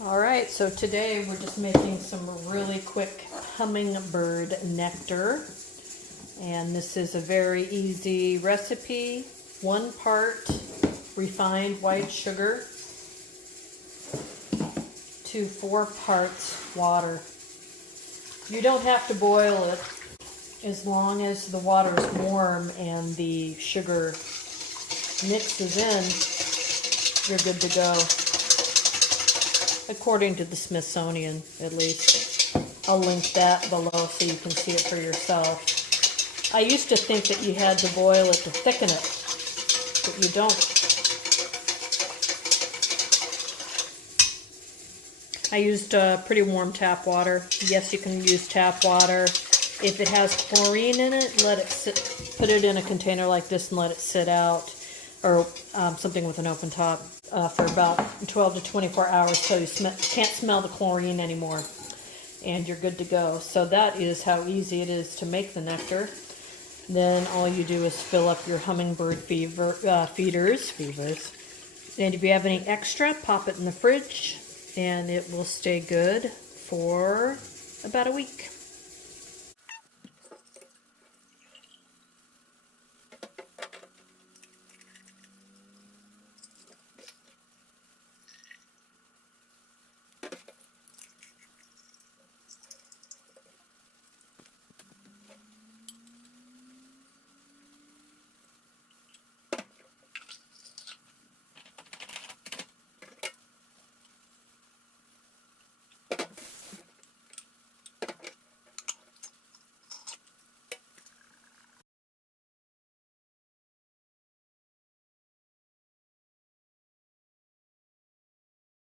All right, so today we're just making some really quick hummingbird nectar. And this is a very easy recipe. 1 part refined white sugar to 4 parts water. You don't have to boil it. As long as the water is warm and the sugar mixes in, you're good to go. According to the Smithsonian, at least. I'll link that below so you can see it for yourself. I used to think that you had to boil it to thicken it, but you don't. I used pretty warm tap water. Yes, you can use tap water. If it has chlorine in it, let it sit. Put it in a container like this and let it sit out, or something with an open top, for about 12 to 24 hours till you can't smell the chlorine anymore, and you're good to go. So that is how easy it is to make the nectar. Then all you do is fill up your hummingbird feeders. And if you have any extra, pop it in the fridge, and it will stay good for about a week.